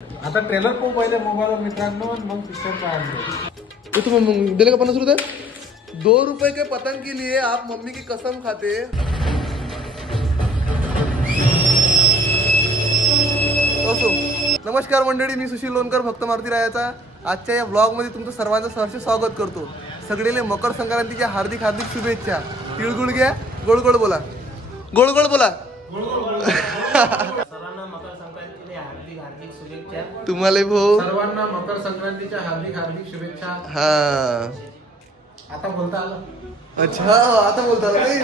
आता ट्रेलर पाहू पहिले मोबाईलवर मित्रांनो, मग पिक्चर पाहायला. तो तुम दिले का 50 रुपये? 2 रुपए के पतंग के लिए आप मम्मी की कसम खाते. असो, नमस्कार मंडळी, मी सुशील लोणकर, भक्त मारुती रायाचा. आजच्या या ब्लॉग मध्ये तुमचं सर्वांचं सहर्ष स्वागत करतो. सगळेले मकर संक्रांतीच्या हार्दिक हार्दिक शुभेच्छा. तिळगुळ घ्या, गोड गोड बोला, गोड गोड बोला. सर्वांना मकर संक्रांतीच्या हार्दिक हार्दिक शुभेच्छा. तुम्हाला भाऊ सर्वांना मकर संक्रांतीच्या हार्दिक हार्दिक शुभेच्छा. हा, आता बोलता आलं. अच्छा, आता बोलता नाही.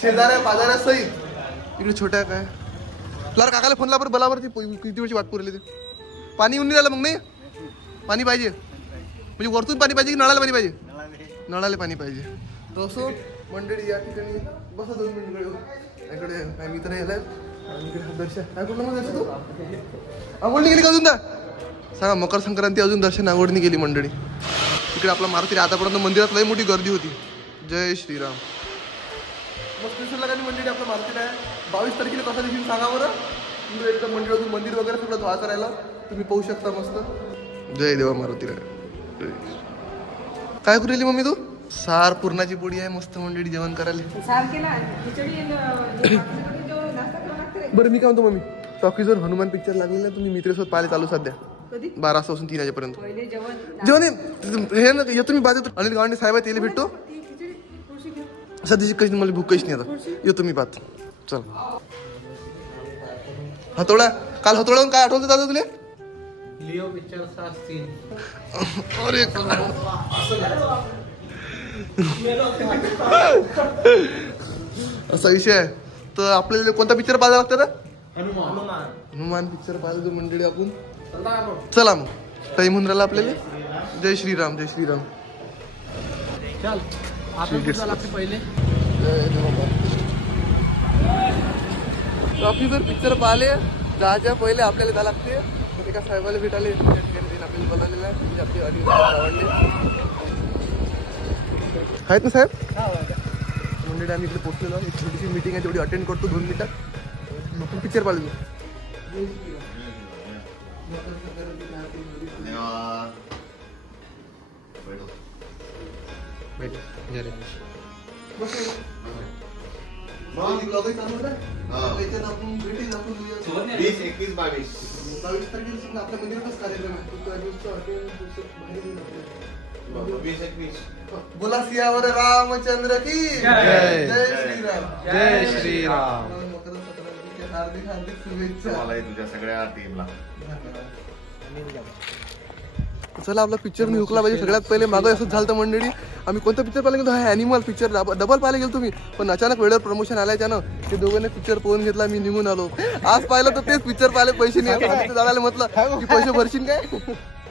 शेजाऱ्या पाजाऱ्या सहित इकडे छोट्या काय लार काकाला फोन ला बरं, बलावरती किती वेळची वाट पुरली ते. पाणी येऊन नाही राहिलं मग. नाही पाणी पाहिजे म्हणजे वरतून पाणी पाहिजे की नळाला पाणी पाहिजे? नळाला पाणी पाहिजे. तर असो मंडळी, या ठिकाणी बसा 2 मिनिट. इकडे काय मित्र येतात. दर्शन काय कुठलं मग दर्शन? तू आंघोळणी गेली का अजून? सांगा, मकर संक्रांती अजून दर्शन आंघोळणी गेली मंडळी. इकडे आपला मारुती आतापर्यंत मंदिरात लई मोठी गर्दी होती. जय श्रीराम. मग स्पेशल लगानी मंदिर आपलं मार्केट आहे. 22 तारखेला कसं दिवशी सांगा बरं. पुढे एकदम मंदिरातून मंदिर वगैरे सगळं धुवायचं राहिलं, तुम्ही पाहू शकता मस्त. जय देवा मारुती राय. काय करू राहिली मम्मी तू? सार पुरणाची पोळी आहे मस्त मंडळी, जेवण करायला. बरं मी काय म्हणतो मम्मी, टॉकीजवर हनुमान पिक्चर लागलेला, तुम्ही मित्रासोबत पाहायला चालू सध्या 12 वाजतापासून 3 वाजेपर्यंत. जेवण हे ना येतो मी बाजू. अनिल गावंडे साहेब आहे, तेले भेटतो. सध्याची कशी मला भूक कशी नाही. आता येतो मी बात. चल. हातोडा, काल हातोड्याहून काय आठवतं दादा तुला? लिओ पिक्चरचा सीन. अरे असा विषय आहे. तर आपल्याला कोणता पिक्चर पाहायला लागतं ना? हनुमान पिक्चर पाहायला मंडळी आपण. चला मग, टाइम होऊन राहिला आपल्याला. जय श्रीराम, जय श्रीराम. चल आपण पहिले आपली जर पिक्चर पाहिले जायच्या पहिले आपल्याला जा लागते एका साहेबाला भेटायला. आपल्याला बोलावलेलं आहे, आपले आवडले आहेत ना साहेब. मंडळी आम्ही इकडे पोहोचलेलो. एक छोटीशी मीटिंग आहे, तेवढी अटेंड करतो 2 मिनिटात. मग पिक्चर पाहिजे. आपल्या मंदिरातच कार्यक्रम आहे. बोला सियावर रामचंद्र की जय. जय श्रीराम, जय श्रीराम. मकर संक्रांतीच्या हार्दिक हार्दिक शुभेच्छा तुझ्या सगळ्या टीमला. चला, आपला पिक्चर मी हुकला पाहिजे. सगळ्यात पहिले मागं असंच झालं मंडळी. आम्ही कोणता पिक्चर पाहायला गेलो? हा ॲनिमल पिक्चर डबल पाहायला गेलो तुम्ही. पण अचानक वेळेवर प्रमोशन आल्याच्यानं ते दोघांनी पिक्चर पाहून घेतला. मी निघून आलो. आज पाहिलं तर तेच पिक्चर पाहिले, पैसे नाही. दादाला म्हटलं की पैसे भरशील काय?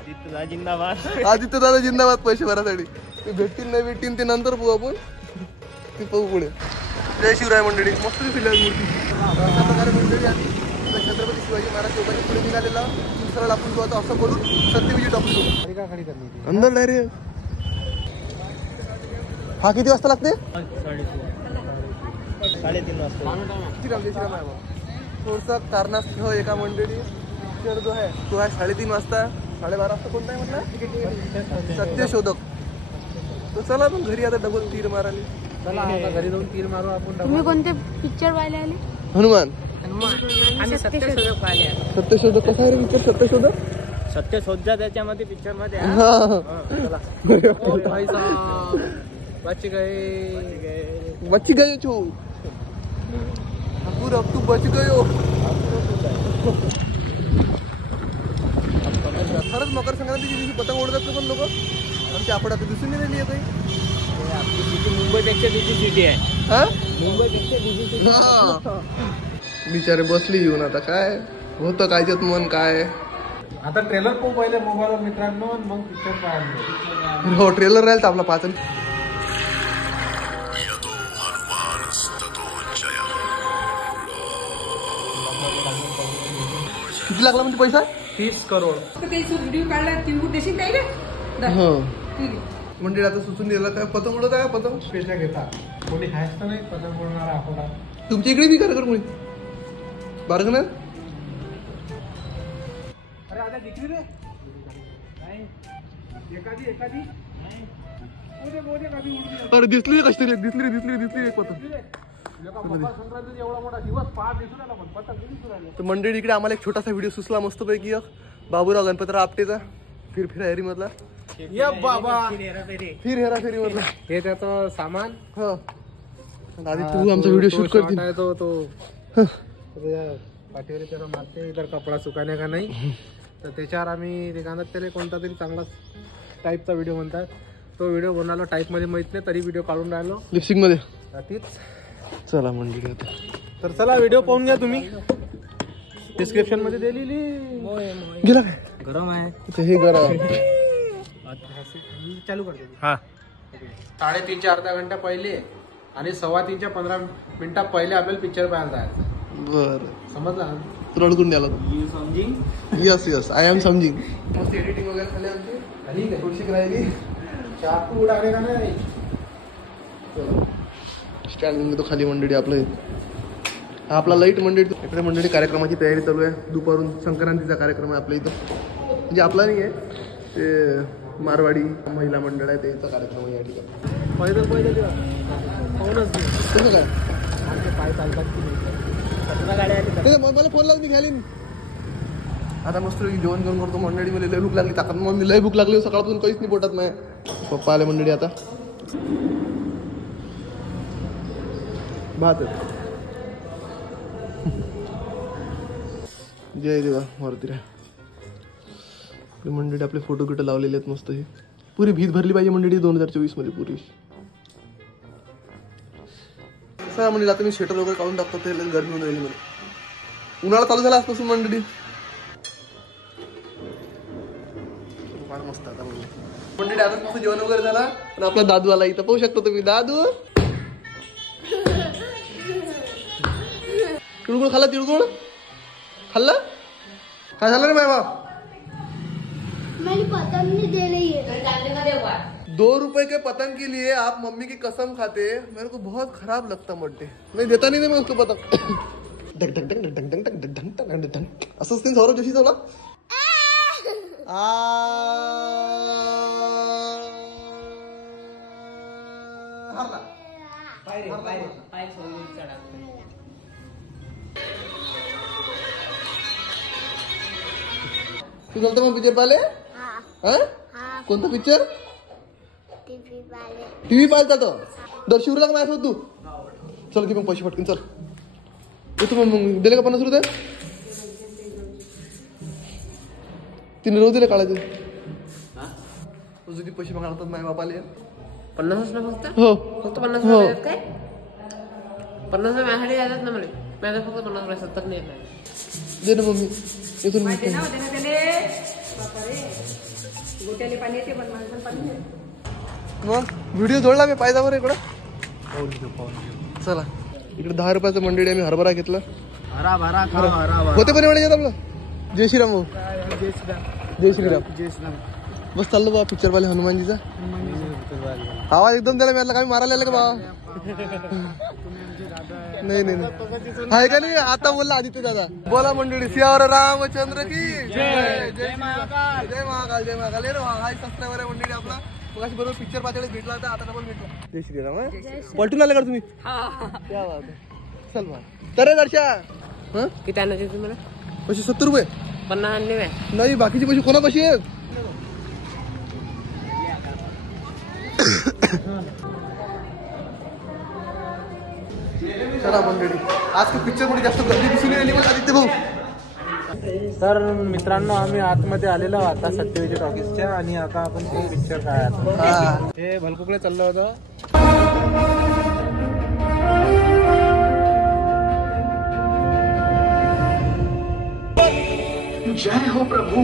आदित्य दादा जिंदाबाद. पैसे भरासाठी ते भेटतील नाही भेटतील ते नंतर पाहू आपण, ते पाहू पुढे. जय शिवराय मंडळी. मस्त दिसली मूर्ती. अशा प्रकारे मंडळी आम्ही छत्रपती शिवाजी महाराज चौकाच्या पुढे निघालेला. सरळ आपण जो आता असं बोलून सत्यविजय टॉकीज अंदर डायरेक्ट. हा किती वाजता लागते? 3:30 वाजता. थोडसा कारणास्तव एका मंडळी पिक्चर जो आहे तो आहे 3:30 वाजता. 12:30 वाजता कोणता आहे म्हटलं? सत्यशोधक. तो चला पण घरी आता डबल तीर मारायला. चला आता घरी जाऊन तीर मारू आपण. तुम्ही कोणते पिक्चर पाहिले आले? हनुमान. आम्ही सत्यशोधक पाहिले. सत्यशोधक कसा आहे पिक्चर? सत्यशोधक सत्यशोधक त्याच्यामध्ये पिक्चर मध्ये बच गए छो पूरा तू बच गयो. खरंच मकर संक्रांतीच्या दिवशी पतंग उडतात पण लोक. आमच्या आपण आता दिसून नाही राहिली आहे काही. आपली सिटी मुंबईपेक्षा बिझी सिटी आहे. हा, मुंबईपेक्षा बिझी सिटी. बिचारे बसली येऊन. आता काय होतं कायच्यात मन काय. आता ट्रेलर पाहू पहिले मोबाईलवर मित्रांनो, मग पिक्चर पाहायला. हो, ट्रेलर राहील तर आपला 5. किती लागला म्हणजे पैसा? 30 करोड. व्हिडिओ काढला तिळगुळ देशील काय रे? हो म्हणजे आता सुचून दिलं काय पतंग उडत आहे. पतंग पेशा घेतात कोणी हायच तर नाही पतंग उडवणारा आपला. तुमच्या इकडे बी कार्यक्रम बारगण. गाड्या दिसली रे एखादी एखादी मोठे कधी उडली अरे दिसली कशी तरी दिसली एक पतंग. मकर संक्रांतीचा एवढा मोठा दिवस पहाट दिसून आला पण पतंग दिसून राहिला. तर मंडळी इकडे आम्हाला एक छोटासा व्हिडिओ सुचला मस्तपैकी एक बाबूराव गणपतराव आपटेचा फिरफिराहेरी मधला ये बाबा फिर हेराफेरी मधला. हे त्याचं सामान हो आधी तू आमचा व्हिडिओ शूट करतील. आहे तो पाठीवर त्याला मारते इतर कपडा सुकाने का नाही तर त्याच्यावर आम्ही ते गाण्यात त्याला कोणता तरी चांगला टाईपचा व्हिडिओ म्हणतात. तो व्हिडिओ कोणाला टाईप मध्ये माहित नाही तरी व्हिडिओ काढून राहिलो लिपसिंग मध्ये. तीच. चला मंडळी आता तर चला व्हिडिओ पाहून घ्या तुम्ही डिस्क्रिप्शन मध्ये दिलेली. गेला काय गरम आहे. अच्छा, हे गरम चालू करते. हा 3:30 अर्धा घंटा पहिले आणि 3:15 15 मिनिटा पहिले आपल्याला पिक्चर पाहायला जायचं. बर समजला ना? रडकून द्याला यू समजिंग. यस आय एम समजिंग. मस्त एडिटिंग वगैरे झाली आमची ठीक आहे. थोडीशी राहिली. चाकू उडाले का नाही? स्टँडिंग तो खाली मंडळी आपलं हा आपला लाईट मंडळी. इकडे मंडळी कार्यक्रमाची तयारी चालू आहे. दुपारून संक्रांतीचा कार्यक्रम आहे आपल्या इथं. म्हणजे आपला नाही आहे ते मारवाडी महिला मंडळ आहे त्यांचा कार्यक्रम आहे या ठिकाणी. पहिले दिवस पाहूनच कसं काय आमचे पाय चालतात की नाही. गाड्या आली. ते मला फोन लावून मी घ्यालीन. आता मस्त जेवण घेऊन करतो मंडळी. मला लय भूक लागली ताकद मग लय भूक लागली सकाळपासून काहीच नाही पोटात नाही. पप्पा आले मंडळी आता भात जय देवा मारुती रे. मंडळी आपले फोटो किटो लावलेले आहेत मस्त. हे पुरी भीत भरली पाहिजे मंडळी 2024 मध्ये पुरी. सर मंडळी आता मी स्वेटर वगैरे काढून टाकतो. ते गरमी होऊन राहिली मला. उन्हाळा चालू झाला आजपासून मंडळी. मस्त आता मंडळी आता मस्त जेवण वगैरे झाला. पण आपला दादू आला इथं पाहू शकता तुम्ही. दादू तिळगुळ खाल्ला. तिळगुळ खाल्ला. काय झालं रे माय बाप. मेरी पतंग नहीं दे रही है. 2 रुपए के पतंग के लिए आप मम्मी की कसम खाते. मेरे को बहुत खराब लगता मट्टे. नहीं देता नहीं मैं उसको पतंग. ढक ढक ढक ढक ढक ढक ढक ढक ढक ढक असंच ते सौरभ जोशी चला. तू चलतो मग पिक्चर पाहिले. कोणता पिक्चर. टीव्ही पाहिजे तो दर्शिवला माझ्यासोबत तू. चल की मग पैसे पटकन चल. येतो मग दिले का 50 रुपये. 3 रोज दिले काढायचे. तुझे पैसे मागतात माझ्या बापाले. 50 ना फक्त. हो फक्त 50 हो. काय 50 माझ्याकडे येतात ना मला. माझ्या फक्त 50 70 नाही येत. दे ना मम्मी. येतो ना. गोट्याले पाणी येते पण माणसाला पाणी नाही. मग व्हिडिओ जोडला मी पाहिजे बरं इकडं. चला इकडे 10 रुपयाचं मंडळी आम्ही हरभरा घेतला. होते पण एवढे आपलं. जय श्रीराम भाऊ. जय श्रीराम. बस चाललो बा पिक्चर वाले हनुमानजीचा. आवाज एकदम त्याला मिळाला. काय मारायला आलं का बा. नाही नाही आहे का नाही. आता बोलला आदित्य दादा. बोला मंडळी. सियावर रामचंद्र की जय. जय महाकाल. जय महाकाल. जय महाकाल. हाय सबस्क्रायबर आहे मंडळी आपला. मग बरोबर पिक्चर पाहिजे भेटला होता. आता डबल भेटला. जय श्रीराम. पलटून आले का तुम्ही. क्या बात आहे. चल बा तर दर्शा किती आणायचे तुम्हाला. पैसे 70 रुपये. 50 आणले नाही बाकीचे पैसे कोणा पैसे आहेत. चला मंडळी आज की पिक्चर मध्ये जास्त गर्दी दिसून राहिली मला आदित्य भाऊ. तर मित्रांनो आम्ही आतमध्ये आलेलो आता सत्यविजय टॉकीजच्या. आणि आता आपण ते पिक्चर काय हे भलकुकडे चाललो होतो. जय हो प्रभु.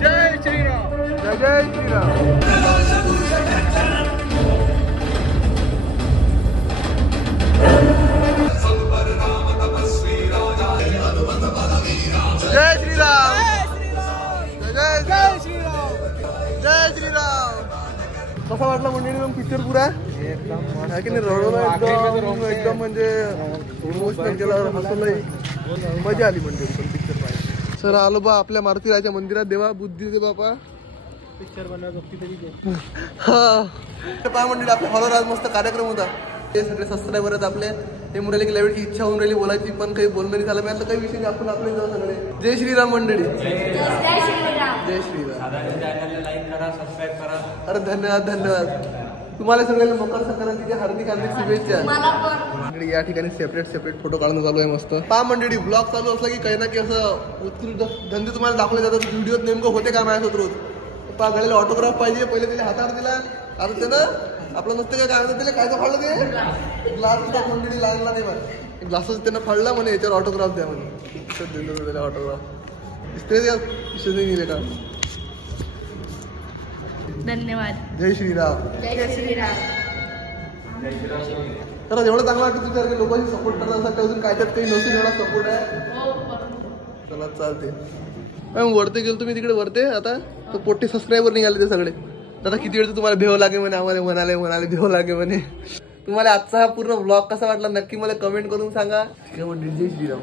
जय श्रीराम. जय श्रीराम. जय श्रीराम. जय श्रीराम. जय श्रीराम. कसा मंडळी मग पिक्चर पुरा एकदम आहे की नाही रडवलं एकदम म्हणजे इमोशनल केलं हसवलंही मजा आली म्हणजे पण पिक्चर पाहिजे. सर आलो बा आपल्या मारुती राजा मंदिरात देवा बुद्धी दे बापा पिक्चर बनवायचं तरी हा पहा मंडळी आपल्या हॉलवर आज मस्त कार्यक्रम होता. ते सगळे सबस्क्रायबर आहेत आपले ते मुलाला की लेवडची इच्छा होऊन राहिली बोलायची पण काही बोलणं नाही झालं. मी काही विषय नाही आपण आपले जाऊ सगळे. जय श्रीराम मंडळी जय श्रीराम. अरे धन्यवाद धन्यवाद तुम्हाला सगळ्यांना मकर संक्रांतीच्या हार्दिक हार्दिक शुभेच्छा. मंडळी या ठिकाणी सेपरेट फोटो काढणं चालू आहे मस्त. पहा मंडळी ब्लॉग चालू असला की काही ना काही असं उत्कृष्ट धंदे तुम्हाला दाखवले जातात. व्हिडिओत नेमकं होते का माझ्यासोबत रोज. पहा गळ्याला ऑटोग्राफ पाहिजे पहिले त्याला हातावर दिला आता त्यानं आपलं नसतं काय त्याला काय फाडलं ते ग्लास मंडळी लागला नाही मला ग्लासच त्यानं फाडला म्हणे याच्यावर ऑटोग्राफ द्या म्हणे दिलं त्याला ऑटोग्राफ दिसते गेले का. धन्यवाद. जय श्रीराम. जय श्रीराम. तर एवढं चांगलं वाटतं तुझ्यासारखे लोकांची सपोर्ट करत असतात अजून काय त्यात काही नसून एवढा सपोर्ट आहे. चला चालते मग वरते गेलो तुम्ही तिकडे वरते आता तो पोट्टे सबस्क्रायबर निघाले ते सगळे. दादा किती वेळ तुम्हाला भेव लागे म्हणे आम्हाला म्हणाले भेव लागे म्हणे. तुम्हाला आजचा हा पूर्ण व्लॉग कसा वाटला नक्की मला कमेंट करून सांगा. जय श्रीराम.